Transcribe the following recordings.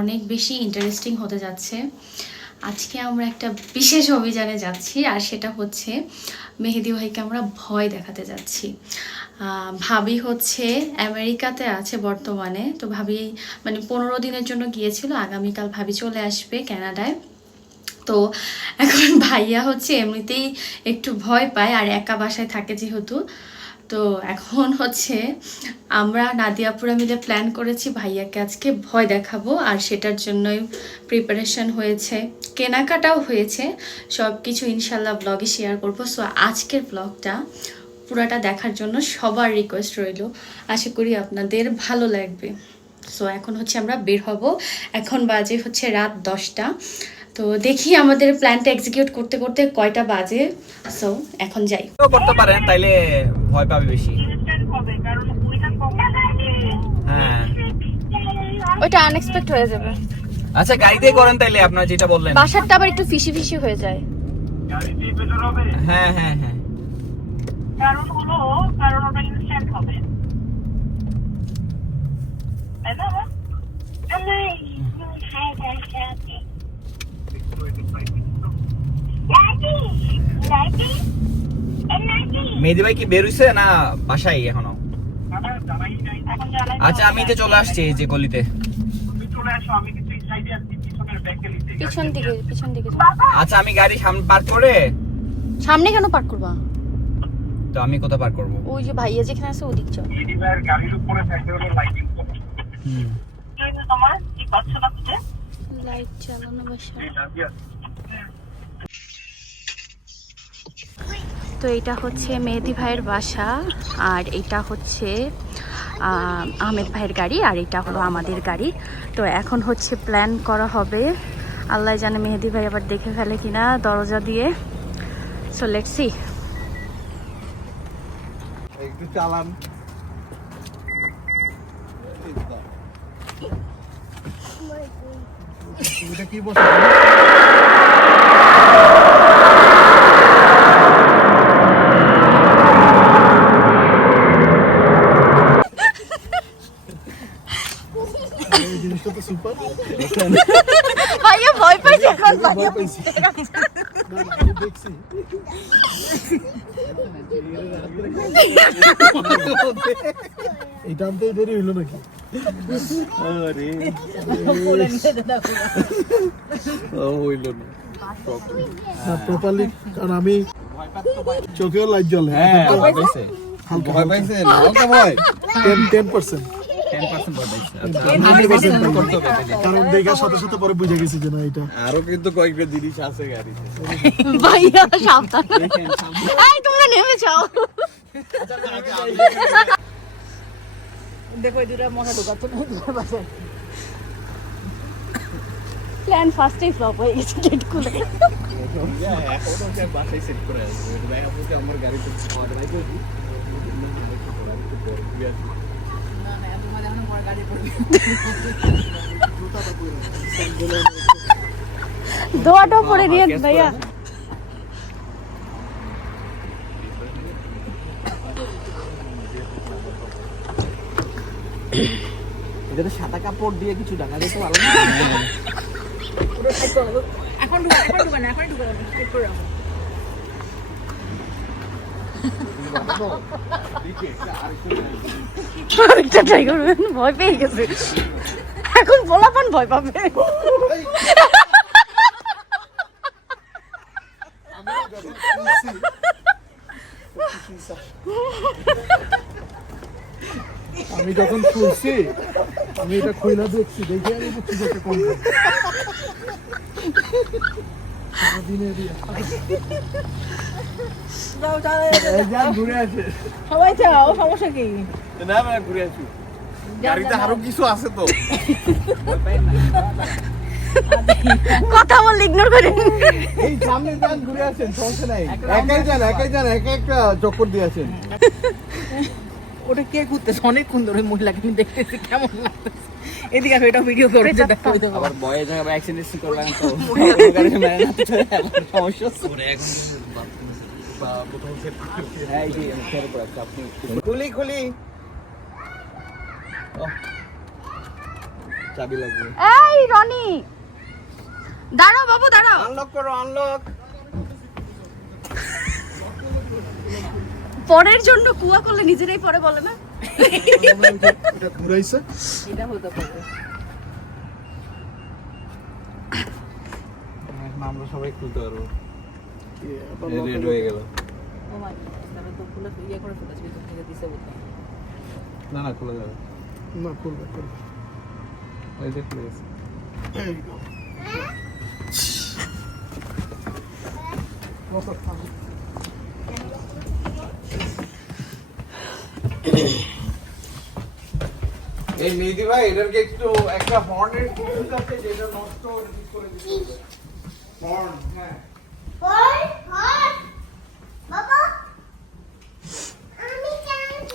অনেক বেশি ইন্টারেস্টিং হতে যাচ্ছে। আজকে আমরা একটা বিশেষ অভিযানে যাচ্ছি, আর সেটা হচ্ছে মেহেদি ভাইকে আমরা ভয় দেখাতে যাচ্ছি। ভাবি হচ্ছে আমেরিকাতে আছে বর্তমানে, তো ভাবি মানে 15 দিনের জন্য গিয়েছিল, আগামীকাল ভাবি চলে আসবে কানাডায়। তো এখন ভাইয়া হচ্ছে এমনিতেই একটু ভয় পায়, আর একা বাসায় থাকে যেহেতু। তো এখন হচ্ছে আমরা নাদিয়াপুরা মিলে প্ল্যান করেছি ভাইয়াকে আজকে ভয় দেখাবো, আর সেটার জন্যই প্রিপারেশন হয়েছে, কেনাকাটাও হয়েছে, সব কিছু ইনশাল্লাহ ব্লগে শেয়ার করবো। সো আজকের ব্লগটা পুরাটা দেখার জন্য সবার রিকোয়েস্ট রইল, আশা করি আপনাদের ভালো লাগবে। সো এখন হচ্ছে আমরা বের হব, এখন বাজে হচ্ছে রাত 10টা। তো দেখি আমাদের প্ল্যানটা এক্সিকিউট করতে করতে কয়টা বাজে। সো এখন যাই। করতে পারেন তাইলে ভয় পাবে বেশি। হ্যাঁ, ওইটা আনএক্সপেক্ট হয়ে যাবে। আচ্ছা গাড়িতে করেন তাইলে, আপনারা যেটা বললেন। বাসারটা আবার একটু ফিশি ফিশি হয়ে যায়। হ্যাঁ হ্যাঁ হ্যাঁ, কারণ ওটা ইনস্ট্যান্ট হবে, তাই না? মেহেদি ভাই কি বের হইছে না বাসায় এখনো? আচ্ছা আমি তো চলে আসছি এই যে গলিতে। পিছন দিকে আচ্ছা আমি গাড়ি সামনে পার্ক করে। সামনে কেন পার্ক করবা? তো আমি কোথায় পার্ক করব? ওই যে ভাইয়া যেখানে আছে ওদিক চল। তোমার কি পাচ্ছ না খুঁজে? লাইট চালানো বাসা। তো এটা হচ্ছে মেহেদি ভাইয়ের বাসা, আর এটা হচ্ছে আহমেদ ভাইয়ের গাড়ি, আর এটা হলো আমাদের গাড়ি। তো এখন হচ্ছে প্ল্যান করা হবে, আল্লাহ জানে মেহেদি ভাই আবার দেখে ফেলে কিনা দরজা দিয়ে। So let's see. একটু চালান। এটা কি বসে? এই জিনিসটা তো সুপার। ভাইয়া ভয় পাইছে এখন। ভয় পাইছি। দেখছি। এটা আনতে দেরি হইলো নাকি? আরে হইলো না প্রপারলি, কারণ আমি চোখেও লাইট জ্বলে। হ্যাঁ ভয় পাইছে। হালকা ভয় পাইছে না, হালকা ভয়। 10% 10% ভয় পাইছে। 90% করতে হবে তাইলে। কারণ দেখার সাথে সাথে পরে বুঝে গেছি যে না এটা আরো কিন্তু কয়েকটা জিনিস আছে গাড়িতে। ভাইয়া সাবধান। এই তোমরা নেমে যাও। দেখো এই দুটা মশা ঢুকাচ্ছে না বাসায়। প্ল্যান ফার্স্টেই ফ্লপ হয়ে গেছে গেট খুলে। এখন তো বাসায় সেট করে আছে। দেখা যাচ্ছে আমার গাড়িতে খাওয়া দাওয়া করছি। না না তোমার যেমন আমার গাড়ি পড়বে। দোয়াটাও পড়ে নিয়ে ভাইয়া। এটাতে সাদা কাপড় দিয়ে কিছু ঢাকা দিতে ভালো না? এখন ঢুকা না, এখন ঢুকা না, সাইড করে রাখো। আরেকটা ট্রাই করবেন, ভয় পেয়ে গেছে এখন, বলাপান ভয় পাবে। আমি যখন খুলছি, আমি এটা খুইলা দেখছি, দেখে আমি বুঝছি যে এটা কোন গাড়ি। সারাদিনে দিয়া যাও ঘুরে আসে সবাই যাও, সমস্যা কি? না না ঘুরে আসি। গাড়িতে আরো কিছু আছে তো। কথা বল, ইগনোর করে। এই সামনে যান, ঘুরে আসেন, সমস্যা নাই। একাই যান, এক একটা চক্কর দিয়ে আসেন। ওটা কে ঘুরতেছে? অনেকক্ষণ ধরে মহিলাকে আমি দেখতেছি, কেমন লাগতেছে। এদিকে আসো, এটা ভিডিও করে যে দেখো। আবার বয়ে যায় আবার অ্যাক্সিডেন্ট করলাম তো। গাড়ি মেরে না তো সমস্যা করে এখন বা প্রথম সেট হ্যাঁ এই যে ছেড়ে পড়ছে আপনি খুলি চাবি লাগবে। এই রনি দাঁড়াও বাবু দাঁড়াও। আনলক করো, আনলক। পরের জন্য কুয়া করলে নিজেরাই পরে বলে না। এটা ঘুরাইছে। এটা হতে পারে। আমরা সবাই খুলতে পারবো। আবার রেড হয়ে গেল। ও মাই গড, তাহলে তো খুলে ইয়ে করে ফেলেছে, ভিতর থেকে দিছে বোধহয়। না না, খুলে যাবে। না খুলবে। এই যে খুলে গেছে। এই মেহেদি ভাই, এটাকে একটু একটা হর্নের টিউজ আছে যেটা নষ্ট ঠিক করে দিতে। হর্ন, হ্যাঁ।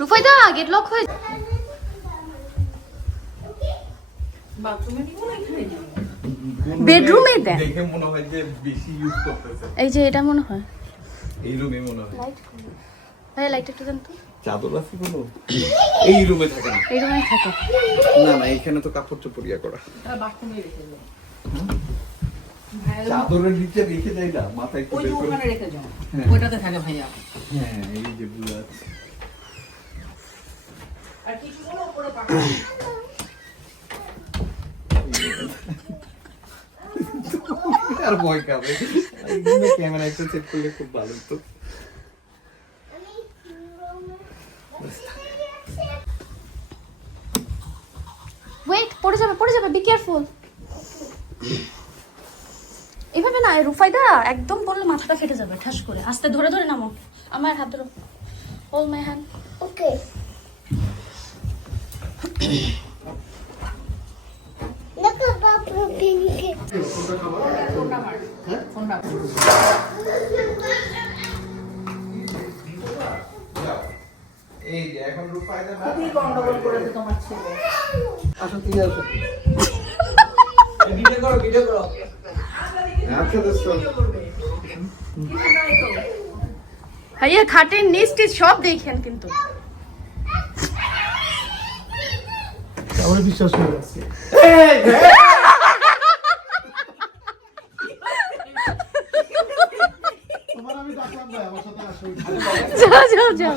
রুফাইদা গেট লক হয়ে বাথরুমে নিব না এখানে নিব? বেডরুমে দেন। দেখে মনে হয় যে বেশি ইউজ করতেছে। এই যে এটা মনে হয় এই রুমে মনে হয়। ভাই লাইট একটু দেন তো। চাদর আছে কোনো? এই রুমে থাকে না। এই রুমে থাকে। না না, এখানে তো কাপড় চোপড় ইয়া করা। তাহলে বাথরুমে রেখে যাও। চাদরের নিচে রেখে যাই না, মাথায় একটু ওই বের যে করে। ওখানে রেখে যাও, হ্যাঁ। ওইটাতে থাকে ভাইয়া। হ্যাঁ, এই যে বুলা আছে। আর কিছু বলো উপরে পাখা। আর ভয় খাবে। এইগুলো ক্যামেরা একটু চেক করলে খুব ভালো হতো। ওয়েট, পড়ে যাবে, বি কেয়ারফুল। এভাবে না রুফাইদা, একদম পড়লে মাথাটা ফেটে যাবে ঠাস করে। আস্তে ধরে ধরে নামো। আমার হাত ধরো। Hold my hand. ওকে। ফোনটা মার, ফোনটা মার। এই যে এখন রূপায়দা না। খুবই গন্ডগোল করেছে তোমার ছেলে। আসো, তুই আসো। ভিডিও করো, ভিডিও করো। আচ্ছা দোস্ত। ভাইয়া খাটের নিচ টিচ সব দেখেন কিন্তু। আমার বিশ্বাস হয়ে যাচ্ছে। তোমার আমি ডাকলাম ভাই, আমার সাথে আসো। যাও।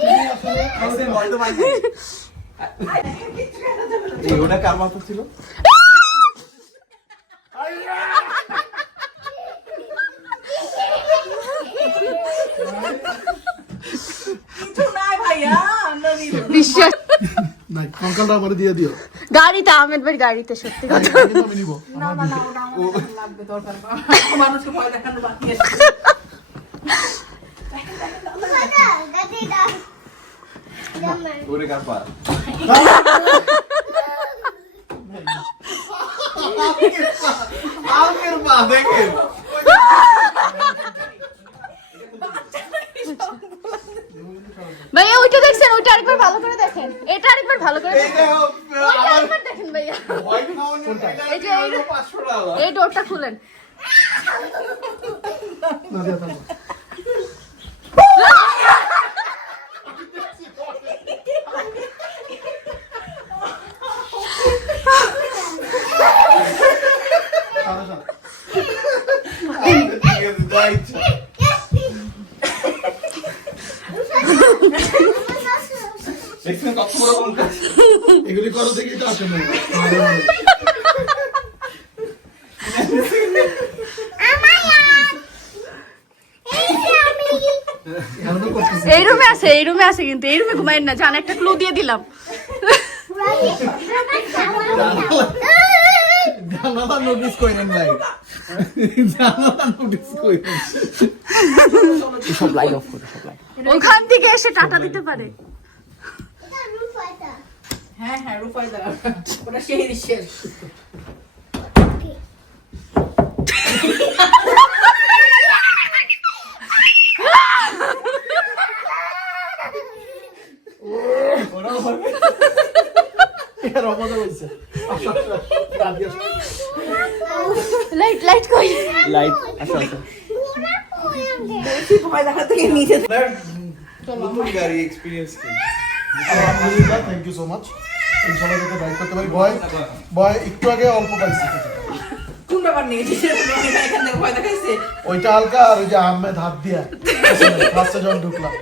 এই ওটা কার মাথা ছিল? কিছু নাই ভাইয়া, আমরা নিব। বিশ্বাস নাই, কঙ্কালটা আমার দিয়ে দিও। গাড়িতে, আহমেদ ভাই গাড়িতে, সত্যি কথা। আমি নিব। না না না, ওটা আমার লাগবে, দরকার না। মানুষকে ভয় দেখানো বাকি আছে। ওরে কার পা? আলকের পা দেখেন। ভাইয়া ওইটা দেখছেন? ওইটা আরেকবার ভালো করে দেখেন। এটা আরেকবার ভালো করে এই দেখেন। দেখো, ওইটা আবার আরেকবার দেখেন ভাইয়া। ভয় খাওয়ানোর এই যে এই 500 টাকা। এই ডোরটা খুলেন। না দিয়া থাকো। সারা সারা। ঠিক আছে, যা ইচ্ছা। দেখছেন কত বড় কঙ্কাল? এগুলি করো দেখি তো আসে না। এই রুমে আছে কিন্তু এই রুমে ঘুমায়েন না। জান, একটা ক্লু দিয়ে দিলাম। জানালা নোটিস করেন ভাই, জানালা নোটিস করেন। সব লাইট অফ করে, সব লাইট। ওখান থেকে এসে টাটা দিতে পারে। হ্যাঁ হ্যাঁ, রূপাইদা, ওটা সেই শেষ। এর অবদান হইছে। আসো আসো। রাজি আসো। লাইট কই? লাইট আসো আসো। বেশি ভয় দেখা থেকে নিচে। নতুন গাড়ি এক্সপেরিয়েন্স কি? আলহামদুলিল্লাহ, থ্যাংক ইউ সো মাচ। এই সময় যাতে ড্রাইভ করতে পারি। ভয় ভয় একটু আগে অল্প পাইছি, কোন ব্যাপার নেই এখান থেকে ভয় দেখাইছে। ওইটা হালকা, আর ওই যে আহমেদ হাত দিয়া ফার্স্টে যখন ঢুকলাম।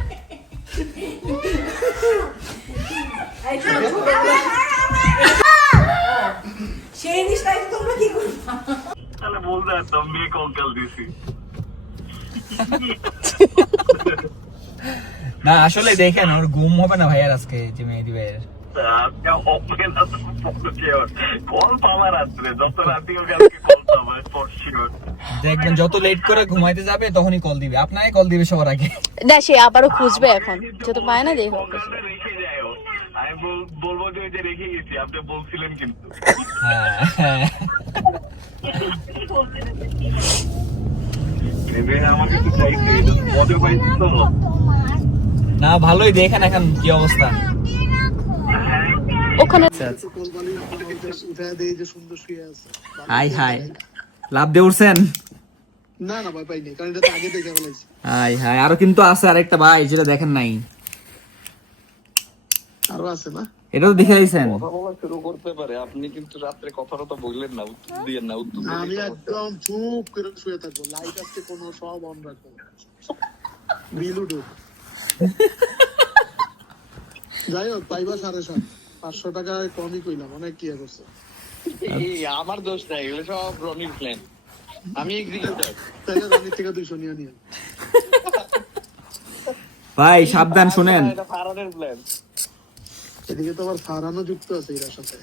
সেই জিনিসটাই তোমরা কি করবা? তাহলে বলতে একদম মেয়ে কঙ্কাল দিছি। না আসলে দেখেন ওর ঘুম হবে না ভাইয়ার আজকে, যে মেহেদি ভাইয়ের। কল পাওয়া রাত্রে, যত রাতে হোক আজকে কল পাওয়া ফর শিওর। দেখবেন যত লেট করে ঘুমাইতে যাবে তখনই কল দিবে, আপনাকে কল দিবে সবার আগে। না সে আবারও খুঁজবে এখন, যত পায় না দেখো। কঙ্কালটা রেখে যাও, আমি বলবো যে ওই যে রেখে গেছি, আপনি বলছিলেন কিন্তু। হ্যাঁ ভেবে আমাকে তো চাইছে, মজা পাইছি তো। না ভালোই, দেখেন এখন কি অবস্থা। ওখানে উঠায় দেই যে সুন্দর শুয়ে আছে। হাই হাই, লাভ দিয়ে উঠছেন? না না ভয় পাইনি, কারণ এটা তো আগে দেখে ফেলাইছি। হাই হাই, আরো কিন্তু আছে আরেকটা ভাই, যেটা দেখেন নাই। আরো আছে না? এটা তো দেখে দিয়েছেন। কথা বলা শুরু করতে পারে, আপনি কিন্তু রাত্রে কথাটা তো বললেন না, উত্তর দিয়েন না, উত্তর দিলে আমি সমস্যা। একদম চুপ করে শুয়ে থাকবো, লাইট আজকে কোনো সব অন রাখবো, বিলুডু। যাই হোক পাইবা 7.5, 500 টাকা কমই কইলাম, অনেক কি করছে। এই আমার দোষ নাই, এগুলো সব রনির প্ল্যান, আমি এক্সিকিউটর। তাইলে রানির থেকে 200 নিয়ে নিয়ে। ভাই সাবধান শুনেন। এটা ফারানের প্ল্যান। এদিকে তো আবার ফারানো যুক্ত আছে এর সাথে।